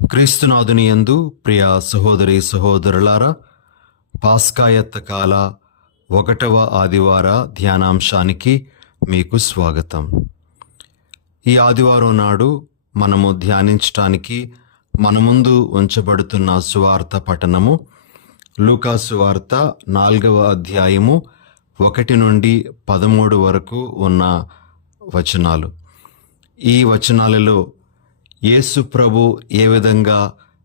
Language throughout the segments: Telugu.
క్రీస్తునాథుని యందు ప్రియ సహోదరి సహోదరులారా, పాస్కాయత్త కాల 1వ ఆదివార ధ్యానాంశానికి మీకు స్వాగతం. ఈ ఆదివారం నాడు మనము ధ్యానించటానికి మన ముందు ఉంచబడుతున్న సువార్త పఠనము లూకా సువార్త 4వ అధ్యాయము 1 నుండి 13 వరకు ఉన్న వచనాలు. ఈ వచనాలలో యేసు ప్రభు ఏ విధంగా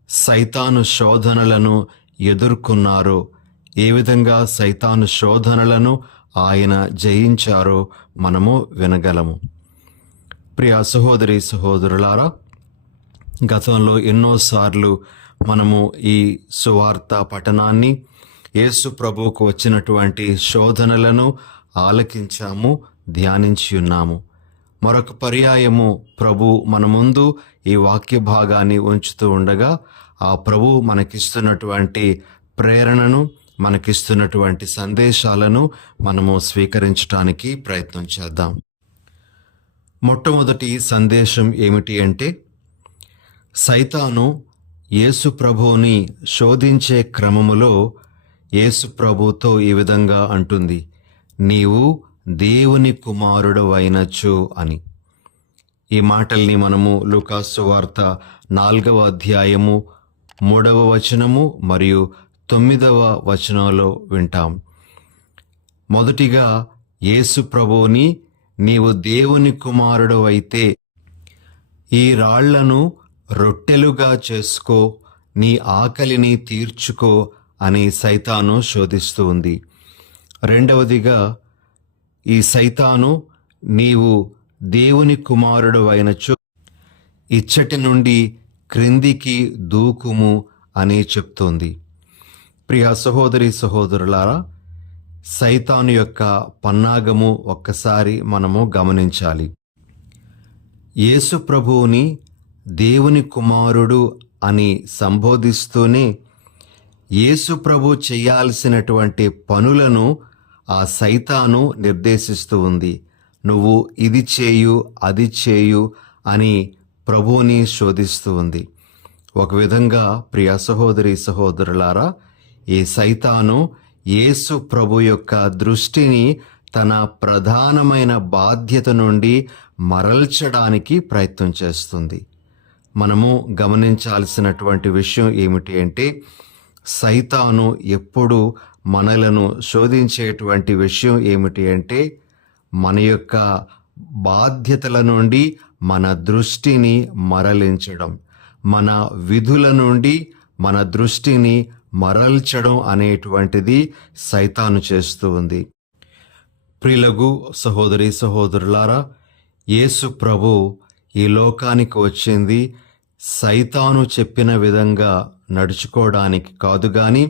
సైతాను శోధనలను ఎదుర్కొన్నారో, ఏ విధంగా సైతాను శోధనలను ఆయన జయించారో మనము వినగలము. ప్రియ సహోదరి సహోదరులారా, గతంలో ఎన్నోసార్లు మనము ఈ సువార్త పఠనాన్ని, యేసు ప్రభువుకు వచ్చినటువంటి శోధనలను ఆలకించాము, ధ్యానించి ఉన్నాము. మరొక పర్యాయము ప్రభు మన ముందు ఈ వాక్య భాగాన్ని ఉంచుతూ ఉండగా, ఆ ప్రభు మనకిస్తున్నటువంటి ప్రేరణను, మనకిస్తున్నటువంటి సందేశాలను మనము స్వీకరించడానికి ప్రయత్నం చేద్దాం. మొట్టమొదటి సందేశం ఏమిటి అంటే, సైతాను యేసు ప్రభువుని శోధించే క్రమములో యేసు ప్రభుతో ఈ విధంగా అంటుంది, నీవు దేవుని కుమారుడవైనచు అని. ఈ మాటల్ని మనము లూకా సువార్త 4వ అధ్యాయము 3వ వచనము మరియు 9వ వచనంలో వింటాం. మొదటిగా యేసు ప్రభువుని, నీవు దేవుని కుమారుడవైతే ఈ రాళ్లను రొట్టెలుగా చేసుకో, నీ ఆకలిని తీర్చుకో అని సైతాను శోధిస్తూ ఉంది. రెండవదిగా ఈ సైతాను, నీవు దేవుని కుమారుడు అయినచో ఇచ్చటి నుండి క్రిందికి దూకుము అని చెప్తోంది. ప్రియ సహోదరి సహోదరులారా, సైతాను యొక్క పన్నాగము ఒక్కసారి మనము గమనించాలి. యేసు ప్రభువుని దేవుని కుమారుడు అని సంబోధిస్తూనే యేసు ప్రభు చేయాల్సినటువంటి పనులను ఆ సైతాను నిర్దేశిస్తూ ఉంది. నువ్వు ఇది చేయు, అది చేయు అని ప్రభువుని శోధిస్తూ ఉంది. ఒక విధంగా ప్రియ సహోదరి సహోదరులారా, ఈ సైతాను యేసు ప్రభు యొక్క దృష్టిని తన ప్రధానమైన బాధ్యత నుండి మరల్చడానికి ప్రయత్నం చేస్తుంది. మనము గమనించాల్సినటువంటి విషయం ఏమిటి అంటే, సైతాను ఎప్పుడు మనలను శోధించేటువంటి విషయం ఏమిటి అంటే, మన యొక్క బాధ్యతల నుండి మన దృష్టిని మరలించడం, మన విధుల నుండి మన దృష్టిని మరల్చడం అనేటువంటిది సైతాను చేస్తూ ఉంది. ప్రియులగు సహోదరి సహోదరులారా, యేసు ప్రభు ఈ లోకానికి వచ్చింది సైతాను చెప్పిన విధంగా నడుచుకోవడానికి కాదు గాని,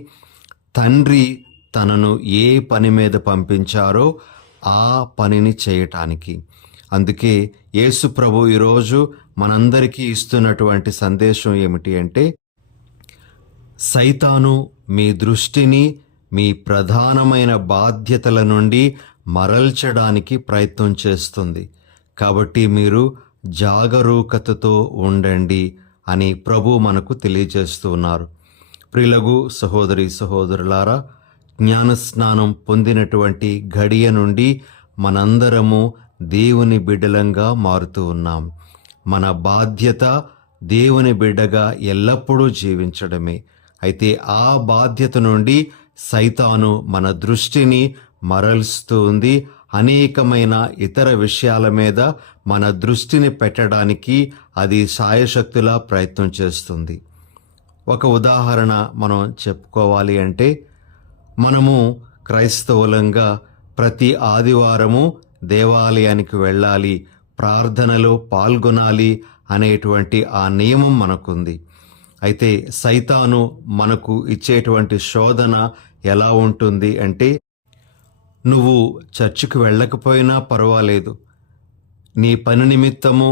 తండ్రి తనను ఏ పని మీద పంపించారో ఆ పనిని చేయటానికి. అందుకే యేసు ప్రభు ఈరోజు మనందరికీ ఇస్తున్నటువంటి సందేశం ఏమిటి అంటే, సైతాను మీ దృష్టిని మీ ప్రధానమైన బాధ్యతల నుండి మరల్చడానికి ప్రయత్నం చేస్తుంది. కాబట్టి మీరు జాగరూకతతో ఉండండి అని ప్రభు మనకు తెలియజేస్తూ ఉన్నారు. ప్రియులగు సహోదరి సహోదరులారా, జ్ఞానస్నానం పొందినటువంటి ఘడియ నుండి మనందరము దేవుని బిడ్డలంగా మారుతూ ఉన్నాం. మన బాధ్యత దేవుని బిడ్డగా ఎల్లప్పుడూ జీవించడమే. అయితే ఆ బాధ్యత నుండి సైతాను మన దృష్టిని మరల్స్తూ ఉంది. అనేకమైన ఇతర విషయాల మీద మన దృష్టిని పెట్టడానికి అది శాయశక్తులా ప్రయత్నం చేస్తుంది. ఒక ఉదాహరణ మనం చెప్పుకోవాలి అంటే, మనము క్రైస్తవులంగా ప్రతి ఆదివారము దేవాలయానికి వెళ్ళాలి, ప్రార్థనలో పాల్గొనాలి అనేటువంటి ఆ నియమం మనకుంది. అయితే సైతాను మనకు ఇచ్చేటువంటి శోధన ఎలా ఉంటుంది అంటే, నువ్వు చర్చికి వెళ్ళకపోయినా పర్వాలేదు, నీ పని నిమిత్తము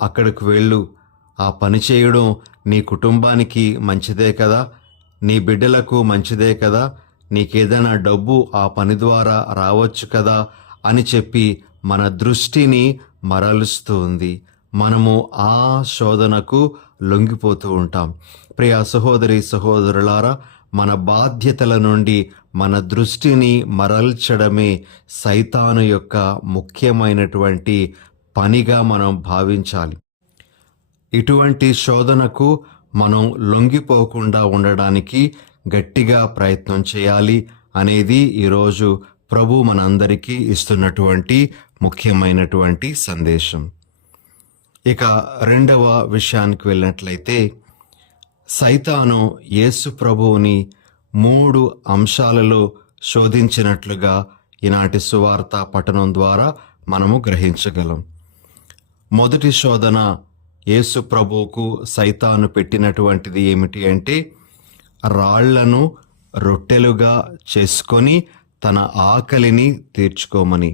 అక్కడికి వెళ్ళు, ఆ పని చేయడం నీ కుటుంబానికి మంచిదే కదా, నీ బిడ్డలకు మంచిదే కదా, నీకేదైనా డబ్బు ఆ పని ద్వారా రావచ్చు కదా అని చెప్పి మన దృష్టిని మరలుస్తూ ఉంది. మనము ఆ శోధనకు లొంగిపోతూ ఉంటాం. ప్రియ సహోదరి సహోదరులారా, మన బాధ్యతల నుండి మన దృష్టిని మరల్చడమే సైతాను యొక్క ముఖ్యమైనటువంటి పనిగా మనం భావించాలి. ఇటువంటి శోధనకు మనం లొంగిపోకుండా ఉండడానికి గట్టిగా ప్రయత్నం చేయాలి అనేది ఈరోజు ప్రభు మనందరికీ ఇస్తున్నటువంటి ముఖ్యమైనటువంటి సందేశం. ఇక రెండవ విషయానికి వెళ్ళినట్లయితే, సైతాను యేసు ప్రభువుని 3 అంశాలలో శోధించినట్లుగా ఈనాటి సువార్త పఠనం ద్వారా మనము గ్రహించగలం. మొదటి శోధన యేసు ప్రభువుకు సైతాను పెట్టినటువంటిది ఏమిటి అంటే, రాళ్లను రొట్టెలుగా చేసుకొని తన ఆకలిని తీర్చుకోమని.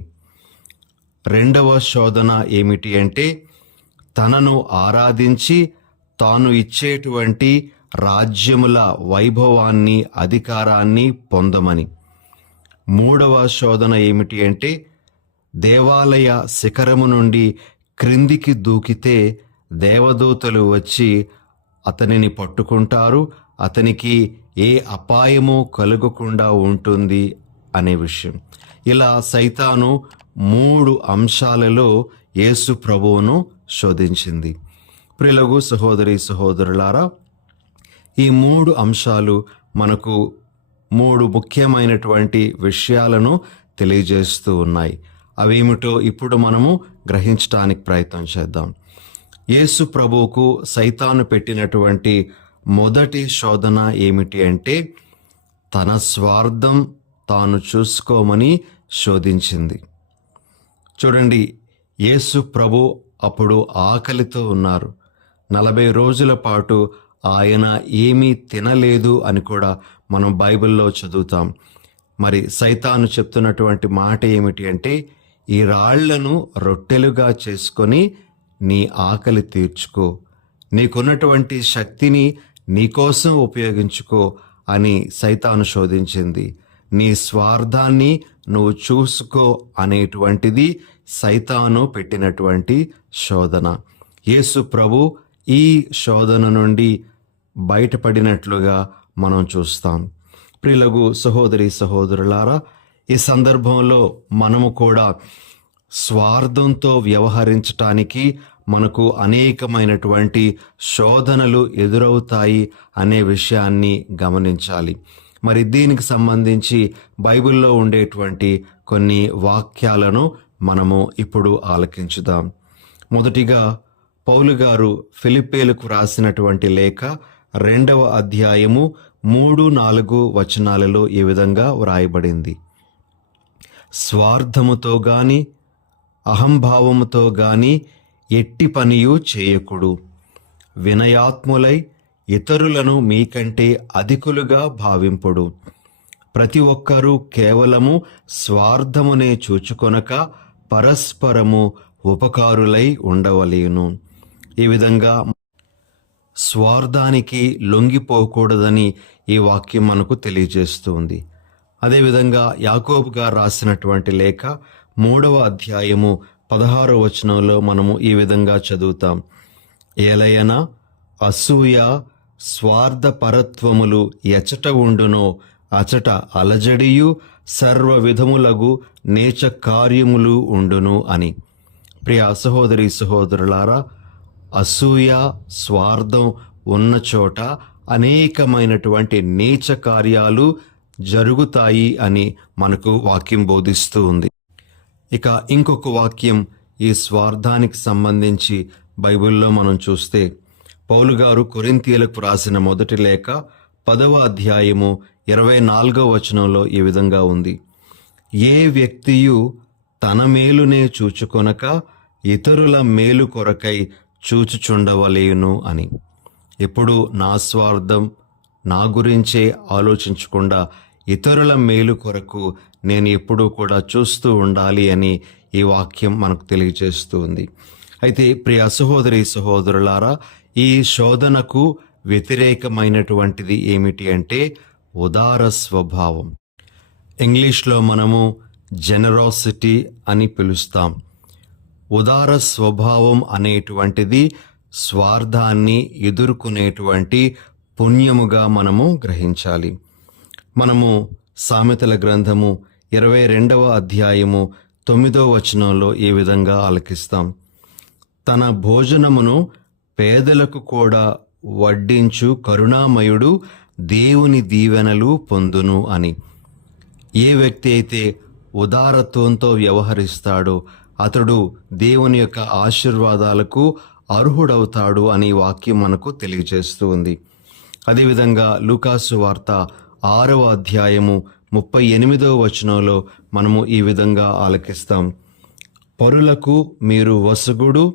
రెండవ శోధన ఏమిటి అంటే, తనను ఆరాధించి తాను ఇచ్చేటువంటి రాజ్యముల వైభవాన్ని, అధికారాన్ని పొందమని. మూడవ శోధన ఏమిటి అంటే, దేవాలయ శిఖరము నుండి క్రిందికి దూకితే దేవదూతలు వచ్చి అతనిని పట్టుకుంటారు, అతనికి ఏ అపాయము కలుగకుండా ఉంటుంది అనే విషయం. ఇలా సైతాను 3 అంశాలలో యేసు ప్రభువును శోధించింది. ప్రియులకు సహోదరి సహోదరులారా, ఈ 3 అంశాలు మనకు 3 ముఖ్యమైనటువంటి విషయాలను తెలియజేస్తూ ఉన్నాయి. అవేమిటో ఇప్పుడు మనము గ్రహించడానికి ప్రయత్నం చేద్దాం. యేసు ప్రభువుకు సైతాను పెట్టినటువంటి మొదటి శోధన ఏమిటి అంటే, తన స్వార్థం తాను చూసుకోమని శోధించింది. చూడండి, యేసు ప్రభు అప్పుడు ఆకలితో ఉన్నారు. 40 రోజుల పాటు ఆయన ఏమీ తినలేదు అని కూడా మనం బైబిల్లో చదువుతాం. మరి సైతాను చెప్తున్నటువంటి మాట ఏమిటి అంటే, ఈ రాళ్లను రొట్టెలుగా చేసుకొని నీ ఆకలి తీర్చుకో, నీకున్నటువంటి శక్తిని నీకోసం ఉపయోగించుకో అని సైతాను శోధించింది. నీ స్వార్థాన్ని నువ్వు చూసుకో అనేటువంటిది సైతాను పెట్టినటువంటి శోధన. యేసు ప్రభు ఈ శోధన నుండి బయటపడినట్లుగా మనం చూస్తాం. ప్రియులకు సహోదరి సహోదరులారా, ఈ సందర్భంలో మనము కూడా స్వార్థంతో వ్యవహరించటానికి మనకు అనేకమైనటువంటి శోధనలు ఎదురవుతాయి అనే విషయాన్ని గమనించాలి. మరి దీనికి సంబంధించి బైబిల్లో ఉండేటువంటి కొన్ని వాక్యాలను మనము ఇప్పుడు ఆలకించుదాం. మొదటిగా పౌలు గారు ఫిలిప్పీలకు రాసినటువంటి లేఖ 2వ అధ్యాయము 3-4 వచనాలలో ఈ విధంగా వ్రాయబడింది. స్వార్థముతో గాని అహంభావముతో గాని ఎట్టి పనియు చేయకుడు, వినయాత్ములై ఇతరులను మీకంటే అధికులుగా భావింపుడు. ప్రతి ఒక్కరూ కేవలము స్వార్థమునే చూచుకొనక పరస్పరము ఉపకారులై ఉండవలేను. ఈ విధంగా స్వార్థానికి లొంగిపోకూడదని ఈ వాక్యం మనకు తెలియజేస్తుంది. అదేవిధంగా యాకోబు గారు రాసినటువంటి లేఖ 3వ అధ్యాయము 16వ వచనంలో మనము ఈ విధంగా చదువుతాం. ఏలయన అసూయ స్వార్థపరత్వములు ఎచట ఉండునో అచట అలజడియు సర్వ విధములగు నీచ కార్యములు ఉండును అని. ప్రియ సహోదరి సహోదరులారా, అసూయ స్వార్థం ఉన్న చోట అనేకమైనటువంటి నీచ కార్యాలు జరుగుతాయి అని మనకు వాక్యం బోధిస్తూ ఉంది. ఇక ఇంకొక వాక్యం ఈ స్వార్థానికి సంబంధించి బైబిల్లో మనం చూస్తే, పౌలు గారు కొరింథీయులకు రాసిన మొదటి లేఖ 10వ అధ్యాయము 24వ వచనంలో ఈ విధంగా ఉంది. ఏ వ్యక్తియు తన మేలునే చూచుకొనక ఇతరుల మేలు కొరకై చూచుచుండవలేను అని. ఎప్పుడు నా స్వార్థం, నా గురించే ఆలోచించకుండా ఇతరుల మేలు కొరకు నేను ఎప్పుడూ కూడా చూస్తూ ఉండాలి అని ఈ వాక్యం మనకు తెలియజేస్తూ ఉంది. అయితే ప్రియ సహోదరి సహోదరులారా, ఈ శోధనకు వ్యతిరేకమైనటువంటిది ఏమిటి అంటే ఉదార స్వభావం. ఇంగ్లీష్లో మనము జెనరాసిటీ అని పిలుస్తాం. ఉదార స్వభావం అనేటువంటిది స్వార్థాన్ని ఎదుర్కొనేటువంటి పుణ్యముగా మనము గ్రహించాలి. మనము సామెతల గ్రంథము 22వ అధ్యాయము 9వ వచనంలో ఈ విధంగా ఆలకిస్తాం. తన భోజనమును పేదలకు కూడా వడ్డించు కరుణామయుడు దేవుని దీవెనలు పొందును అని. ఏ వ్యక్తి అయితే ఉదారత్వంతో వ్యవహరిస్తాడో అతడు దేవుని యొక్క ఆశీర్వాదాలకు అర్హుడవుతాడు అని వాక్యం మనకు తెలియజేస్తూ ఉంది. అదేవిధంగా లూకాసు వార్త 6వ అధ్యాయము 38వ వచనంలో మనము ఈ విధంగా ఆలకిస్తాం. పరులకు మీరు వసగుడు,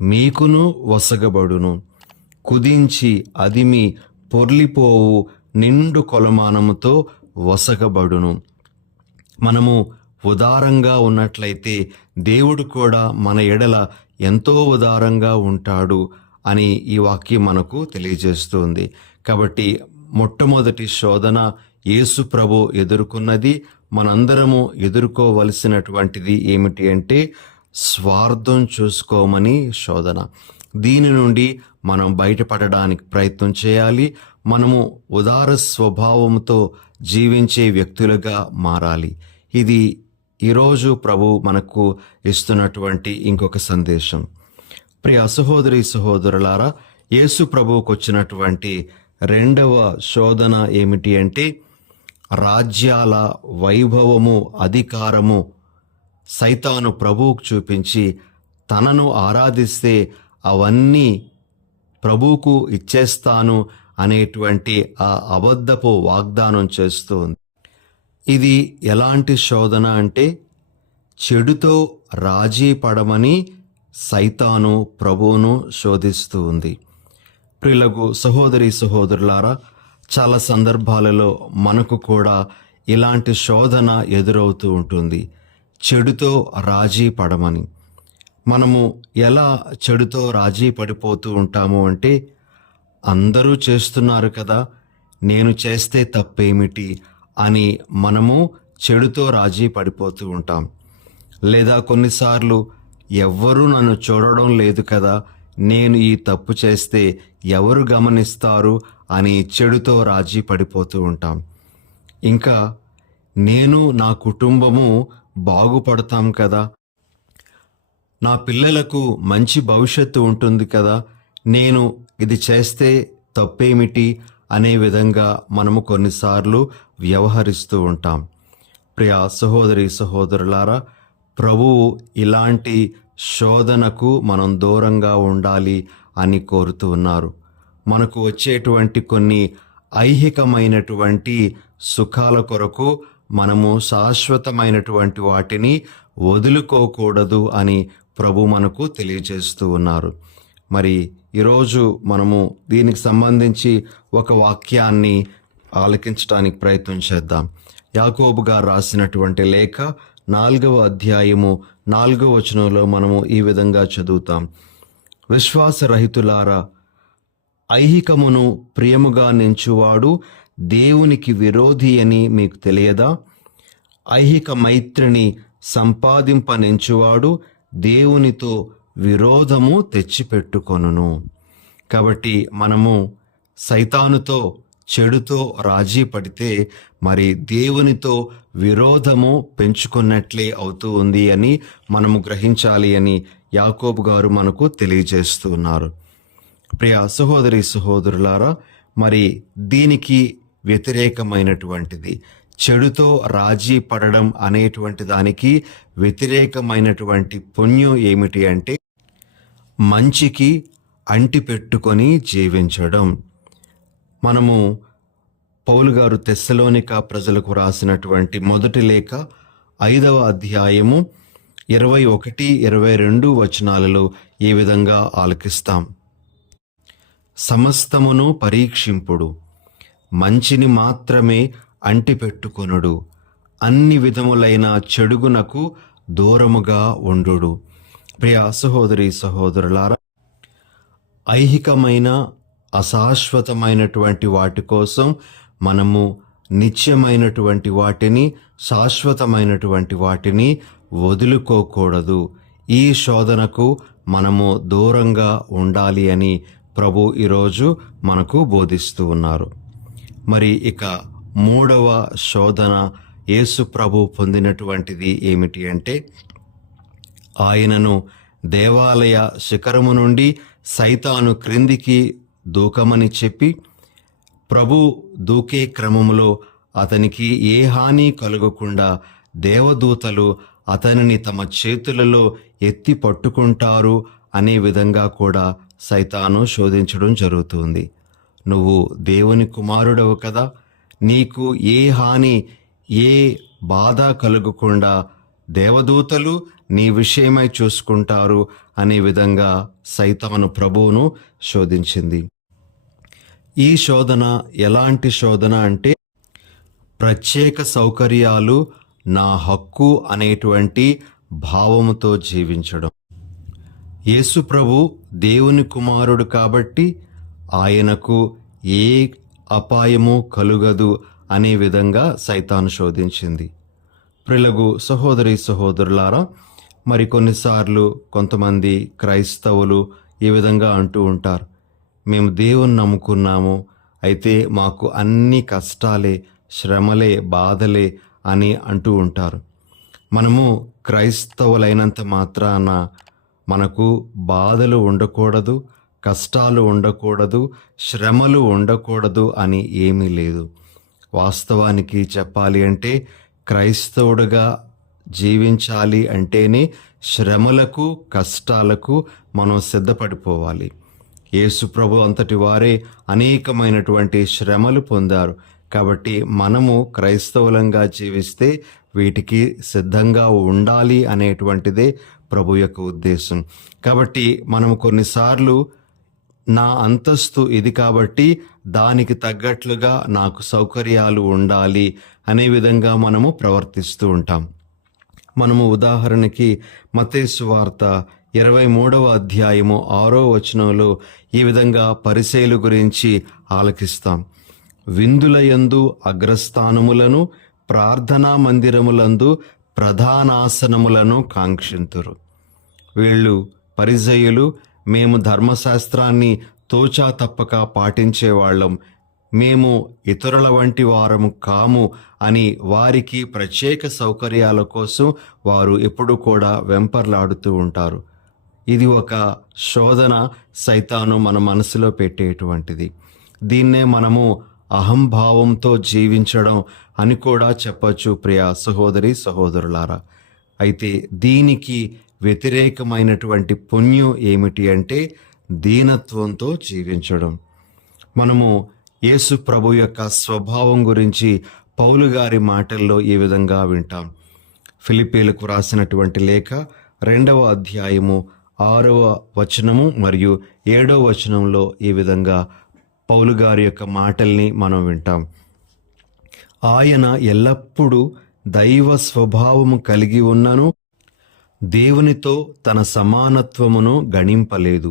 మీకును వసగబడును. కుదించి అదిమి పొర్లిపోవు నిండు కొలమానముతో వసగబడును. మనము ఉదారంగా ఉన్నట్లయితే దేవుడు కూడా మన ఎడల ఎంతో ఉదారంగా ఉంటాడు అని ఈ వాక్యం మనకు తెలియజేస్తుంది. కాబట్టి మొట్టమొదటి శోధన యేసు ప్రభు ఎదుర్కొన్నది, మనందరము ఎదుర్కోవలసినటువంటిది ఏమిటి అంటే స్వార్థం చూసుకోమని శోధన. దీని నుండి మనం బయటపడడానికి ప్రయత్నం చేయాలి. మనము ఉదార స్వభావంతో జీవించే వ్యక్తులుగా మారాలి. ఇది ఈరోజు ప్రభు మనకు ఇస్తున్నటువంటి ఇంకొక సందేశం. ప్రియ సహోదరి సహోదరులారా, యేసు ప్రభువుకు వచ్చినటువంటి రెండవ శోధన ఏమిటి అంటే రాజ్యాల వైభవము, అధికారము సైతాను ప్రభువుకు చూపించి తనను ఆరాధిస్తే అవన్నీ ప్రభువుకు ఇచ్చేస్తాను అనేటువంటి ఆ అబద్ధపు వాగ్దానం చేస్తూ ఉంది. ఇది ఎలాంటి శోధన అంటే చెడుతో రాజీ పడమని సైతాను ప్రభువును శోధిస్తూ ఉంది. ప్రియులకు సహోదరి సహోదరులారా, చాలా సందర్భాలలో మనకు కూడా ఇలాంటి శోధన ఎదురవుతూ ఉంటుంది. చెడుతో రాజీ పడమని. మనము ఎలా చెడుతో రాజీ పడిపోతూ ఉంటాము అంటే అందరూ చేస్తున్నారు కదా, నేను చేస్తే తప్పేమిటి అని మనము చెడుతో రాజీ పడిపోతూ ఉంటాం. లేదా కొన్నిసార్లు ఎవ్వరూ నన్ను చూడడం లేదు కదా, నేను ఈ తప్పు చేస్తే ఎవరు గమనిస్తారు అని చెడుతో రాజీ పడిపోతూ ఉంటాం. ఇంకా నేను నా కుటుంబము బాగుపడతాం కదా, నా పిల్లలకు మంచి భవిష్యత్తు ఉంటుంది కదా, నేను ఇది చేస్తే తప్పేమిటి అనే విధంగా మనము కొన్నిసార్లు వ్యవహరిస్తూ ఉంటాం. ప్రియ సహోదరి సహోదరులారా, ప్రభువు ఇలాంటి శోధనకు మనం దూరంగా ఉండాలి అని కోరుతూ ఉన్నారు. మనకు వచ్చేటువంటి కొన్ని ఐహికమైనటువంటి సుఖాల కొరకు మనము శాశ్వతమైనటువంటి వాటిని వదులుకోకూడదు అని ప్రభు మనకు తెలియజేస్తూ ఉన్నారు. మరి ఈరోజు మనము దీనికి సంబంధించి ఒక వాక్యాన్ని ఆలకించడానికి ప్రయత్నం చేద్దాం. యాకోబు గారు రాసినటువంటి లేఖ 4వ అధ్యాయము 4వ వచనంలో మనము ఈ విధంగా చదువుతాం. విశ్వాసరహితులారా, ఐహికమును ప్రియముగా నెంచువాడు దేవునికి విరోధి అని మీకు తెలియదా? ఐహిక మైత్రిని సంపాదింపనెంచువాడు దేవునితో విరోధము తెచ్చిపెట్టుకొనును. కాబట్టి మనము సైతానుతో చెడుతో రాజీ పడితే మరి దేవునితో విరోధము పెంచుకున్నట్లే అవుతూ ఉంది అని మనము గ్రహించాలి అని యాకోబు గారు మనకు తెలియజేస్తున్నారు. ప్రియ సహోదరి సహోదరులారా, మరి దీనికి వ్యతిరేకమైనటువంటిది చెడుతో రాజీ పడడం అనేటువంటి దానికి వ్యతిరేకమైనటువంటి పుణ్యం ఏమిటి అంటే మంచికి అంటిపెట్టుకొని జీవించడం. మనము పౌలు గారు తెస్సలోనిక ప్రజలకు రాసినటువంటి మొదటి లేఖ 5వ అధ్యాయము 21-22 వచనాలలో ఈ విధంగా ఆలకిస్తాం. సమస్తమును పరీక్షింపుడు, మంచిని మాత్రమే అంటిపెట్టుకొనుడు, అన్ని విధములైన చెడుగునకు దూరముగా ఉండుడు. ప్రియ సహోదరి సహోదరులారా, ఐహికమైన అశాశ్వతమైనటువంటి వాటి కోసం మనము నిత్యమైనటువంటి వాటిని, శాశ్వతమైనటువంటి వాటిని వదులుకోకూడదు. ఈ శోధనకు మనము దూరంగా ఉండాలి అని ప్రభు ఈరోజు మనకు బోధిస్తూ ఉన్నారు. మరి ఇక 3వ శోధన యేసు ప్రభు పొందినటువంటిది ఏమిటి అంటే, ఆయనను దేవాలయ శిఖరము నుండి సైతాను క్రిందికి దూకమని చెప్పి, ప్రభు దూకే క్రమములో అతనికి ఏ హాని కలుగకుండా దేవదూతలు అతనిని తమ చేతులలో ఎత్తి పట్టుకుంటారు అనే విధంగా కూడా సైతాను శోధించడం జరుగుతుంది. నువ్వు దేవుని కుమారుడవు కదా, నీకు ఏ హాని ఏ బాధ కలుగకుండా దేవదూతలు నీ విషయమై చూసుకుంటారు అనే విధంగా సైతాను ప్రభువును శోధించింది. ఈ శోధన ఎలాంటి శోధన అంటే, ప్రత్యేక సౌకర్యాలు నా హక్కు అనేటువంటి భావముతో జీవించడం. యేసు ప్రభు దేవుని కుమారుడు కాబట్టి ఆయనకు ఏ అపాయము కలుగదు అనే విధంగా సైతాను శోధించింది. ప్రిలగు సహోదరి సహోదరులారా, మరి కొన్నిసార్లు కొంతమంది క్రైస్తవులు ఈ విధంగా అంటూ ఉంటారు, మేము దేవుని నమ్ముకున్నాము, అయితే మాకు అన్ని కష్టాలే, శ్రమలే, బాధలే అని అంటూ ఉంటారు. మనము క్రైస్తవులైనంత మాత్రాన మనకు బాధలు ఉండకూడదు, కష్టాలు ఉండకూడదు, శ్రమలు ఉండకూడదు అని ఏమీ లేదు. వాస్తవానికి చెప్పాలి అంటే, క్రైస్తవుడుగా జీవించాలి అంటేనే శ్రమలకు, కష్టాలకు మనం సిద్ధపడిపోవాలి. యేసు ప్రభు అంతటి వారే అనేకమైనటువంటి శ్రమలు పొందారు. కాబట్టి మనము క్రైస్తవులంగా జీవిస్తే వీటికి సిద్ధంగా ఉండాలి అనేటువంటిదే ప్రభు యొక్క ఉద్దేశం. కాబట్టి మనము కొన్నిసార్లు నా అంతస్తు ఇది కాబట్టి దానికి తగ్గట్లుగా నాకు సౌకర్యాలు ఉండాలి అనే విధంగా మనము ప్రవర్తిస్తూ ఉంటాం. మనము ఉదాహరణకి మత్తయి సువార్త 23వ అధ్యాయము 6వ వచనంలో ఈ విధంగా పరిసయ్యుల గురించి ఆలకిస్తాం. విందులయందు అగ్రస్థానములను, ప్రార్థనా మందిరములందు ప్రధానాసనములను కాంక్షింతురు. వీళ్ళు పరిసయ్యులు, మేము ధర్మశాస్త్రాన్ని తోచా తప్పక పాటించేవాళ్ళం, మేము ఇతరుల వంటి వారము కాము అని వారికి ప్రత్యేక సౌకర్యాల కోసం వారు ఎప్పుడు కూడా వెంపర్లాడుతూ ఉంటారు. ఇది ఒక శోధన సైతాను మన మనసులో పెట్టేటువంటిది. దీన్నే మనము అహంభావంతో జీవించడం అని కూడా చెప్పచ్చు ప్రియ సహోదరి సహోదరులారా. అయితే దీనికి వ్యతిరేకమైనటువంటి పుణ్యం ఏమిటి అంటే, దీనత్వంతో జీవించడం. మనము యేసు ప్రభు యొక్క స్వభావం గురించి పౌలు గారి మాటల్లో ఈ విధంగా వింటాం. ఫిలిప్పీలకు రాసినటువంటి లేఖ 2వ అధ్యాయము 6వ వచనము మరియు 7వ వచనంలో ఈ విధంగా పౌలు గారి యొక్క మాటల్ని మనం వింటాం. ఆయన ఎల్లప్పుడూ దైవ స్వభావము కలిగి ఉన్నను దేవునితో తన సమానత్వమును గణింపలేదు,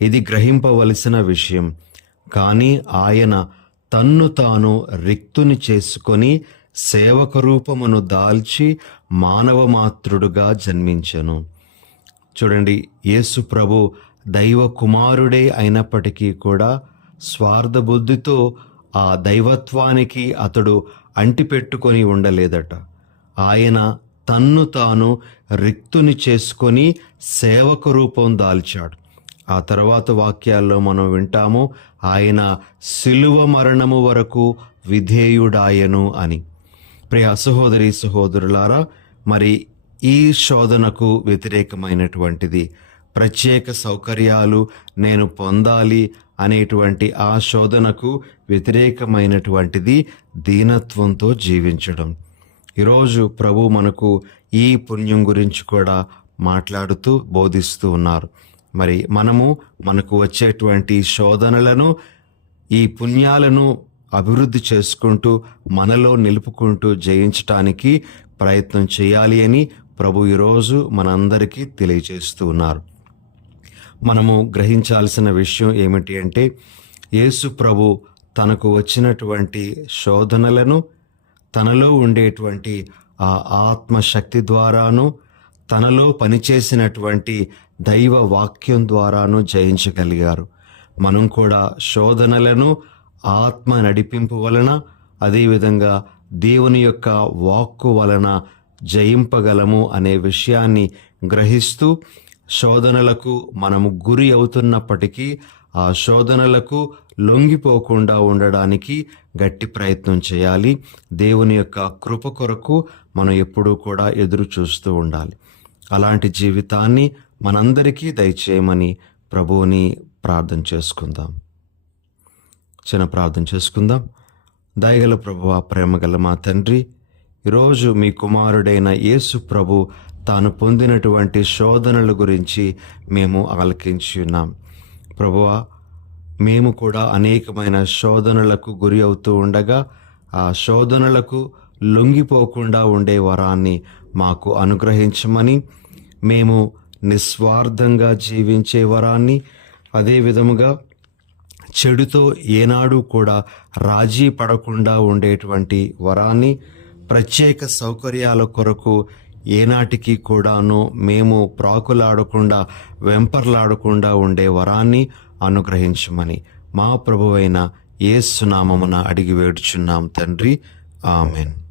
ఇది గ్రహింపవలసిన విషయం. కానీ ఆయన తన్ను తాను రిక్తుని చేసుకొని సేవక రూపమును దాల్చి మానవ మాతృడుగా జన్మించెను. చూడండి, యేసు ప్రభు దైవ కుమారుడే అయినప్పటికీ కూడా స్వార్థ బుద్ధితో ఆ దైవత్వానికి అతడు అంటిపెట్టుకొని ఉండలేదట. ఆయన తన్ను తాను రిక్తుని చేసుకొని సేవక రూపం దాల్చాడు. ఆ తర్వాత వాక్యాల్లో మనం వింటాము, ఆయన సిలువ మరణము వరకు విధేయుడాయను అని. ప్రియ సహోదరి సహోదరులారా, మరి ఈ శోధనకు వ్యతిరేకమైనటువంటిది, ప్రత్యేక సౌకర్యాలు నేను పొందాలి అనేటువంటి ఆ శోధనకు వ్యతిరేకమైనటువంటిది దీనత్వంతో జీవించడం. ఈరోజు ప్రభు మనకు ఈ పుణ్యం గురించి కూడా మాట్లాడుతూ బోధిస్తూ ఉన్నారు. మరి మనకు వచ్చేటువంటి శోధనలను, ఈ పుణ్యాలను అభివృద్ధి చేసుకుంటూ మనలో నిలుపుకుంటూ జయించటానికి ప్రయత్నం చేయాలి అని ప్రభు ఈరోజు మనందరికీ తెలియజేస్తూ ఉన్నారు. మనము గ్రహించాల్సిన విషయం ఏమిటి అంటే, యేసు ప్రభు తనకు వచ్చినటువంటి శోధనలను తనలో ఉండేటువంటి ఆ ఆత్మశక్తి ద్వారాను, తనలో పనిచేసినటువంటి దైవ వాక్యం ద్వారాను జయించగలిగారు. మనం కూడా శోధనలను ఆత్మ నడిపింపు వలన, అదేవిధంగా దేవుని యొక్క వాక్కు వలన జయింపగలము అనే విషయాన్ని గ్రహిస్తూ, శోధనలకు మనము గురి అవుతున్నప్పటికీ ఆ శోధనలకు లొంగిపోకుండా ఉండడానికి గట్టి ప్రయత్నం చేయాలి. దేవుని యొక్క కృప కొరకు మనం ఎప్పుడూ కూడా ఎదురు చూస్తూ ఉండాలి. అలాంటి జీవితాన్ని మనందరికీ దయచేయమని ప్రభువుని ప్రార్థన చేసుకుందాం. చిన్న ప్రార్థన చేసుకుందాం. దయగల ప్రభువా, ప్రేమగల మా తండ్రి, ఈరోజు మీ కుమారుడైన యేసు ప్రభు తాను పొందినటువంటి శోధనల గురించి మేము ఆలకించి ఉన్నాం. ప్రభువా, మేము కూడా అనేకమైన శోధనలకు గురి అవుతూ ఉండగా ఆ శోధనలకు లొంగిపోకుండా ఉండే వరాన్ని మాకు అనుగ్రహించమని, మేము నిస్వార్థంగా జీవించే వరాన్ని, అదే విధముగా చెడుతో ఏనాడు కూడా రాజీ పడకుండా ఉండేటువంటి వరాన్ని, ప్రత్యేక సౌకర్యాల కొరకు ఏనాటికి కూడాను మేము ప్రాకులాడకుండా వెంపర్లాడకుండా ఉండే వరాన్ని అనుగ్రహించమని మా ప్రభువైన యేసు నామమున అడిగి వేడుచున్నాం తండ్రి. ఆమెన్.